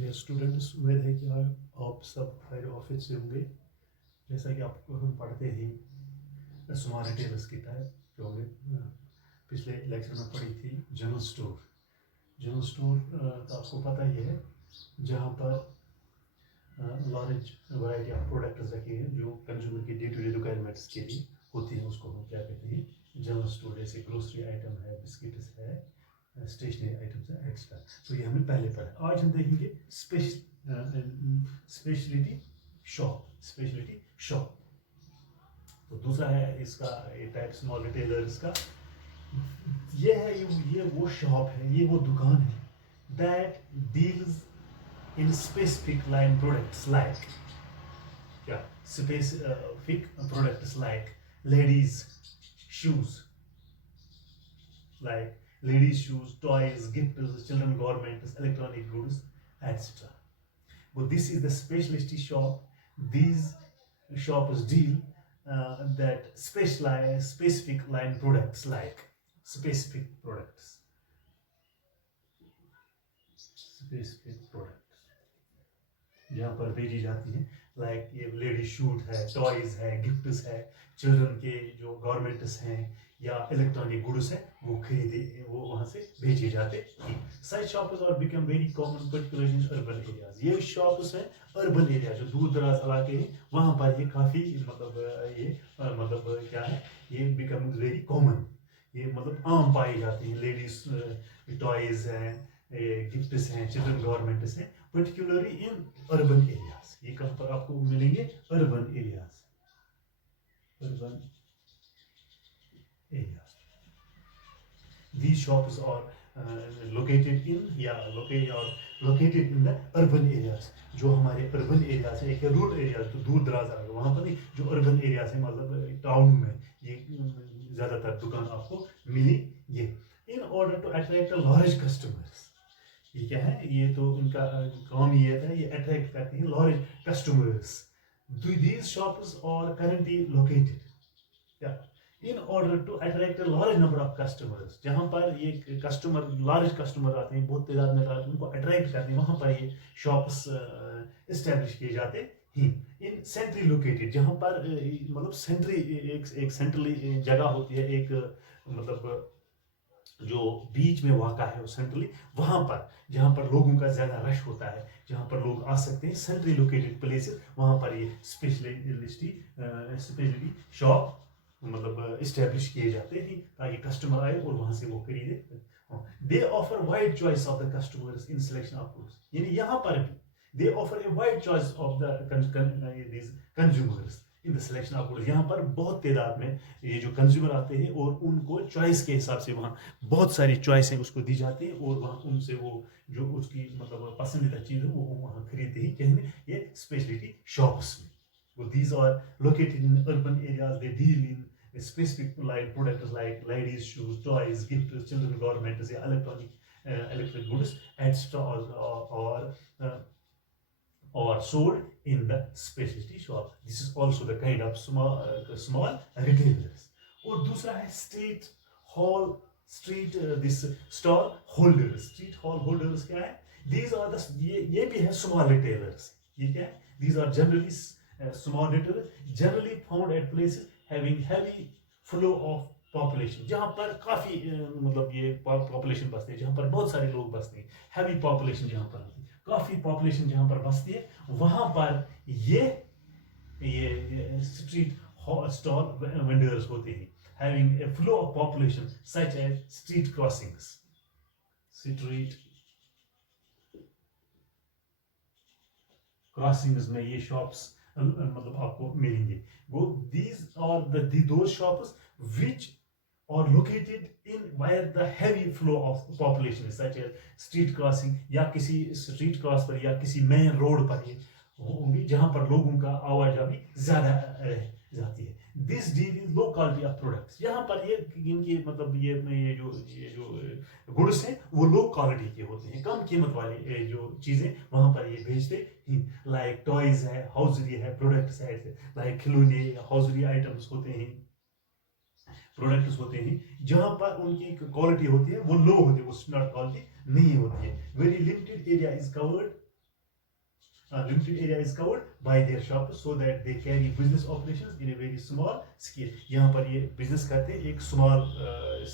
Dear students, उम्मीद है कि आप सब खैर ऑफिस से होंगे। जैसा कि आपको हम पढ़ते ही स्मॉल रिटेलर्स की टाइप जो हमने पिछले लेक्चर में पढ़ी थी। जनरल स्टोर का आपको पता ही है, जहाँ पर लार्ज वैरायटी ऑफ प्रोडक्ट्स रखे हैं जो कंज्यूमर की डे टू डे रिक्वायरमेंट्स के लिए होती हैं। उसको हम क्या कहते हैं, जनरल स्टोर। जैसे ग्रोसरी आइटम है, बिस्किट्स है, स्टेशनरी आइटम्स है, एक्स्ट्रा। तो ये हमें पहले पढ़ा। आज हम देखेंगे स्पेशलिटी शॉप। तो दूसरा है इसका ये टाइप स्मॉल रिटेलर्स का। ये है ये वो शॉप है, ये वो दुकान है that deals in specific line products like specific products like ladies shoes, toys, gifts, children garments, electronic goods, etc. But this is the specialty shop. These shops deal that specific line products like specific products जहाँ पर भेजी जाती हैं। Like ये lady shoot है, toys है, gifts है, children के जो गारमेंट्स हैं या इलेक्ट्रॉनिक गुड्स है, वो वहाँ से भेजे जाते हैं। Such shops are become very common particularly in urban areas. ये शॉप्स हैं अर्बन एरिया, जो दूर दराज इलाके हैं, वहाँ पर ये काफ़ी मतलब क्या है, ये बिकम वेरी कॉमन। ये मतलब आम पाई जाती हैं। लेडीज टॉयज हैं, गिफ्ट्स हैं, चिल्ड्रन गारमेंट्स हैं, पर्टिकुलरली इन अर्बन एरियाज। ये कहाँ पर आपको मिलेंगे? Urban areas. These shops are located in the urban areas। जो हमारे अर्बन एरियाज है, एक रूरल एरिया तो दूर दराज आ गया, वहाँ पर नहीं। जो अर्बन एरियाज है, मतलब टाउन में ये ज़्यादातर दुकान आपको मिलेंगे। In order to attract large customers, ये क्या है, ये तो इनका काम ये है, ये अट्रैक्ट करते हैं large customers. These shops are currently located in order to attract a large number of customers। जहाँ पर ये लार्ज कस्टमर आते हैं, बहुत तादाद में आते हैं, उनको अट्रैक्ट करते हैं, वहाँ पर ये शॉप्स इस्टेब्लिश किए जाते हैं। इन सेंट्री लोकेटेड, जहाँ पर मतलब एक सेंट्रली जगह होती है, एक मतलब जो बीच में वाक़ा है, वो सेंट्रली वहाँ पर जहाँ पर लोगों का ज़्यादा रश होता है, जहाँ पर लोग आ सकते हैं, सेंट्रली लोकेटेड प्लेसेस, वहाँ पर ये स्पेशलिटी शॉप मतलब इस्टेब्लिश किए जाते हैं ताकि कस्टमर आए और वहाँ से वो खरीदे। दे offer wide choice of the customers in selection of goods, यानी यहाँ पर भी दे offer a wide choice of the consumers in the selection of goods. यहाँ पर बहुत तादाद में ये जो कंज्यूमर आते हैं और उनको चॉइस के हिसाब से वहाँ बहुत सारी चॉइसें उसको दी जाती है और वहाँ उनसे वो जो उसकी मतलब पसंदीदा चीज़ है वो वहाँ खरीदते ही कहने ये स्पेशलिटी शॉप्स में। These are located in urban areas. They deal in specific like products like ladies shoes, toys, gifts, children garments, electric goods, etc. Or sold in the specialty shop. This is also the kind of small retailers. और दूसरा है street stall holders. Street hall holders क्या है? These are the ये भी है small retailers. ये क्या है? These are generally small retailers generally found at places having heavy flow of population। जहाँ पर काफ़ी मतलब ये पॉपुलेशन बसती है, जहाँ पर बहुत सारे लोग बसते हैं, हैवी पॉपुलेशन जहाँ पर होती है, काफ़ी पॉपुलेशन जहाँ पर बसती है, वहाँ पर ये स्ट्रीट स्टॉल वेंडर्स होते हैं। having a flow of population such as street crossings में ये शॉप्स मतलब आपको मिलेंगे। वो these are those shops which are located in where the heavy flow of population is, such as street crossing, या किसी स्ट्रीट क्रॉस पर या किसी मेन रोड पर ये होंगी जहाँ पर लोगों का आवाजाही ज़्यादा रह जाती है। This deal is low quality of products. यहाँ पर ये इनकी मतलब ये जो गुड्स हैं वो लो क्वालिटी के होते हैं, कम कीमत वाली जो चीज़ें वहाँ पर ये भेजते हैं। लाइक टॉयज है, हाउसरी है, प्रोडक्ट्स है, लाइक खिलौने हाउसरी आइटम्स होते हैं, प्रोडक्ट्स होते हैं जहाँ पर उनकी क्वालिटी होती है वो लो होती है, वो स्टैंडर्ड क्वालिटी नहीं होती है। Very limited area is covered limited area is covered by their shop so that they carry business operations in a very small scale. यहाँ पर ये business करते हैं एक small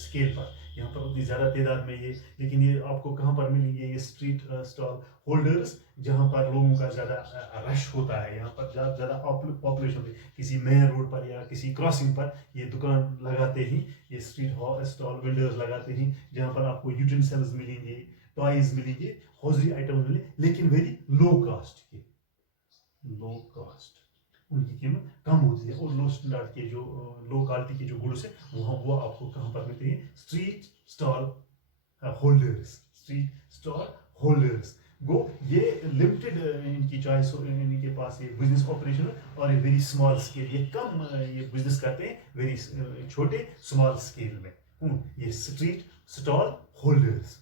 scale पर, यहाँ पर उतनी ज़्यादा तादाद में ये, लेकिन ये आपको कहाँ पर मिलेंगे ये स्ट्रीट स्टॉल होल्डर्स, जहाँ पर लोगों का ज़्यादा रश होता है, यहाँ पर ज़्यादा पॉपुलेशन होती है, किसी मेन रोड पर या किसी क्रॉसिंग पर ये दुकान लगाते ही, ये स्ट्रीट स्टॉल वेंडर्स लगाते ही, जहाँ पर आपको यूटेंसिल्स मिलेंगे, टॉयज मिलेंगे, हॉजरी आइटम्स मिलेंगे, लेकिन वेरी लो कास्ट के, लो कास्ट उनकी कीमत कम होती है, और लो स्टैंडर्ड के जो लो क्वालिटी के जो गुड्स है वो आपको कहाँ पर मिलते हैं, street stall holders, street stall holders. गो ये लिमिटेड इनकी चॉइस, इनके पास ये बिजनेस ऑपरेशन और ये वेरी स्मॉल स्केल, ये कम ये बिजनेस करते हैं वेरी छोटे स्मॉल स्केल में, ये स्ट्रीट स्टॉल होल्डर्स।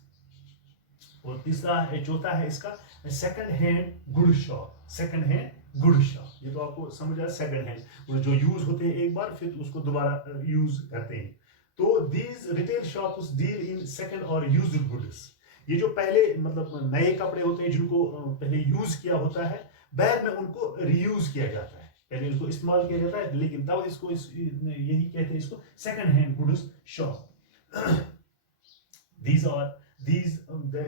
और तीसरा है, चौथा है इसका second hand good shop, second hand good shop. ये तो आपको समझ आया, सेकंड हैंड जो यूज होते हैं एक बार, फिर उसको दोबारा यूज करते हैं। तो these retail shops deal in second और यूज्ड गुड्स। ये जो पहले मतलब नए कपड़े होते हैं जिनको पहले यूज किया होता है, बाद में उनको रीयूज किया जाता है, पहले इसको इस्तेमाल किया जाता है, लेकिन तब इसको यही कहते हैं इसको second hand goods shop. These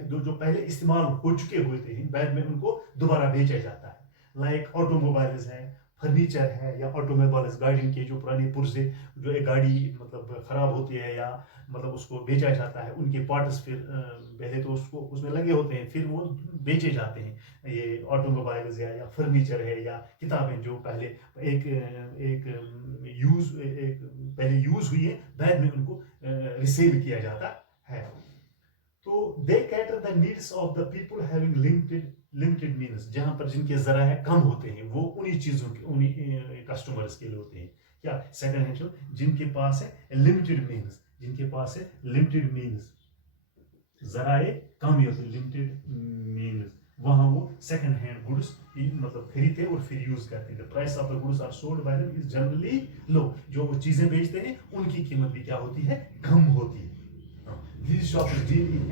जो पहले इस्तेमाल हो चुके हुए थे, बाद में उनको दोबारा बेचा जाता है। लाइक ऑटोमोबाइल्स है, फर्नीचर है, या ऑटोमोबाइल्स गाड़ी के जो पुराने पुर्जे, जो एक गाड़ी मतलब खराब होती है या मतलब उसको बेचा जाता है, उनके पार्ट्स फिर पहले तो उसको उसमें लगे होते हैं, फिर वो बेचे जाते हैं। ये ऑटोमोबाइल्स या फर्नीचर है या किताबें जो पहले एक पहले यूज हुई है, बाद में उनको रिसेल किया जाता है। तो they cater the needs of the people having limited means, जहां पर जिनके जरा है कम होते हैं, वो उन्हीं चीजों के उन्हीं कस्टमर्स के लिए होते हैं। क्या सेकंड हैंड जिनके पास है लिमिटेड मीन्स, जिनके पास है लिमिटेड मीन्स, जराए कम होते हैं, लिमिटेड मीन्स, वहां वो सेकंड हैंड गुड्स मतलब खरीदते हैं और फिर यूज करते हैं। The price of the goods are sold by them is generally low. जो वो चीजें बेचते हैं उनकी कीमत भी क्या होती है, कम होती है। These shops deal in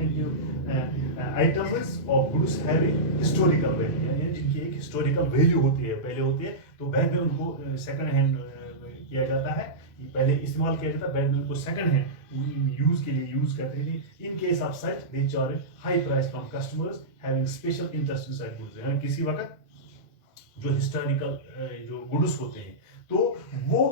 items of goods having historical value, यानी जिनकी एक historical value होती है, पहले होती है, तो बाद में उनको सेकंड हैंड किया जाता है, पहले इस्तेमाल किया जाता है, बाद में उनको सेकंड हैंड यूज के लिए यूज करते हैं। In case of such they charge high price from customers having special interest in such goods. यानी किसी वक्त जो हिस्टोरिकल जो गुड्स होते हैं, तो वो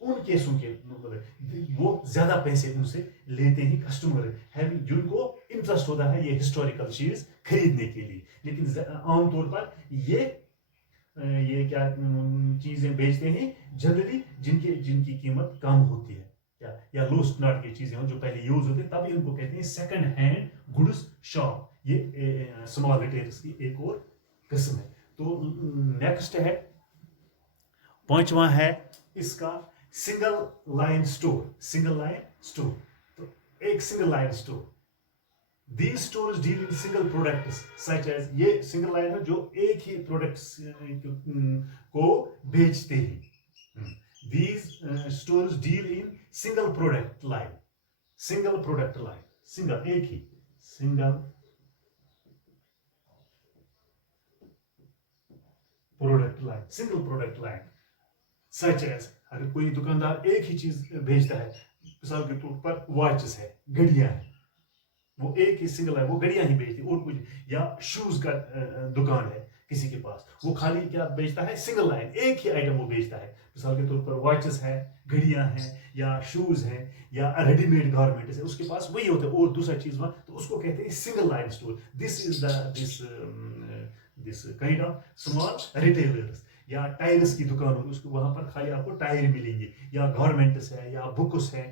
उन केसों के मतलब वो ज्यादा पैसे उनसे लेते हैं कस्टमर है, जिनको इंटरेस्ट होता है ये हिस्टोरिकल चीज खरीदने के लिए। लेकिन आमतौर पर ये क्या चीजें बेचते हैं जनरली जिनकी कीमत कम होती है, क्या या लो स्टैंडर्ड की चीजें हो जो पहले यूज होते हैं, तभी इनको कहते हैं सेकंड हैंड गुड्स शॉप। ये स्मॉल रिटेलर्स की एक और किस्म है। तो नेक्स्ट है, पांचवा है इसका single line store. Single line store, तो एक single line store, these stores deal in single products such as, ये सिंगल लाइन है जो एक ही प्रोडक्ट्स को बेचते हैं। These stores deal in single product line, single product line, single एक ही single product line, single product line such as, अगर कोई दुकानदार एक ही चीज बेचता है, मिसाल के तौर पर वॉचेस है, घड़ियां है, वो एक ही सिंगल है, वो घड़ियां ही बेचती और कुछ, या शूज का दुकान है किसी के पास, वो खाली क्या बेचता है, सिंगल लाइन, एक ही आइटम वो बेचता है। मिसाल के तौर पर वॉचेस है, घड़ियां हैं, या शूज हैं, या रेडीमेड गारमेंट्स है, उसके पास वही होते हैं और दूसरा चीज वहां, तो उसको कहते हैं single line store. This is this kind of small retailers. या टायर्स की दुकान होगी, उसको वहां पर खाली आपको टायर मिलेंगे, या गारमेंट्स है, या बुक्स है,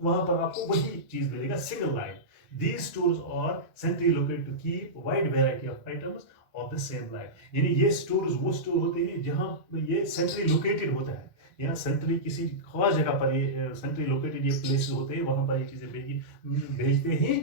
वहां पर आपको वही चीज मिलेगा, single line. These stores are centrally located to keep wide variety of items of the same line। यानी ये स्टोर्स वो स्टोर होते हैं जहां ये सेंट्रली लोकेटेड होता है, या सेंट्रली किसी खास जगह पर ये सेंट्रली लोकेटेड ये प्लेसेस होते हैं, वहां पर ये चीजें भेजते हैं।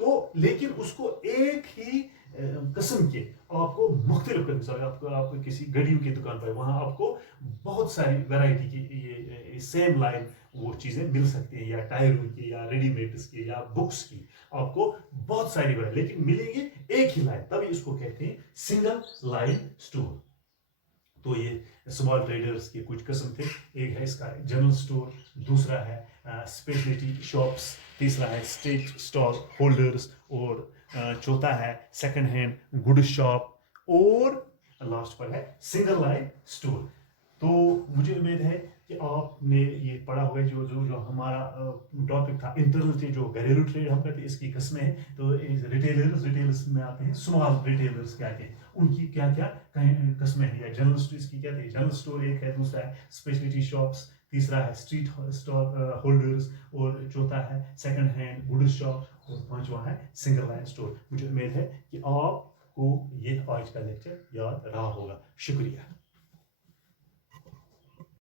तो लेकिन उसको एक ही किस्म के आपको मुख्तलिफ, मिसाल आपको किसी घड़ियों की दुकान पर, वहां आपको बहुत सारी वैरायटी की ये सेम लाइन वो चीजें मिल सकती है, या टायरों की, या रेडीमेड्स की, या बुक्स की, आपको बहुत सारी वैरायटी, लेकिन मिलेंगे एक ही लाइन, तभी इसको कहते हैं सिंगल लाइन स्टोर। तो ये स्मॉल ट्रेडर्स के कुछ किस्म थे। एक है इसका जनरल स्टोर, दूसरा है स्पेशलिटी शॉप्स, तीसरा है स्ट्रीट स्टॉल होल्डर्स, और चौथा है सेकंड हैंड गुड शॉप, और लास्ट पर है सिंगल लाइन स्टोर। तो मुझे उम्मीद है कि आपने ये पढ़ा होगा, जो जो जो हमारा टॉपिक था इंटरनल ट्रेड, जो घरेलू ट्रेड हम करते हैं, इसकी किस्में हैं। तो रिटेलर्स में आते हैं स्मॉल रिटेलर्स क्या कहते हैं, उनकी क्या क्या किस्में हैं, या जनरल स्टोर इसकी क्या थी, जनरल स्टोर एक है, दूसरा है स्पेशलिटी शॉप्स, तीसरा है स्ट्रीट स्टॉल होल्डर्स, और चौथा है सेकंड हैंड गुड शॉप, और पांचवा है सिंगल लाइन स्टोर। मुझे उम्मीद है कि आपको ये आज का लेक्चर याद रहा होगा। शुक्रिया।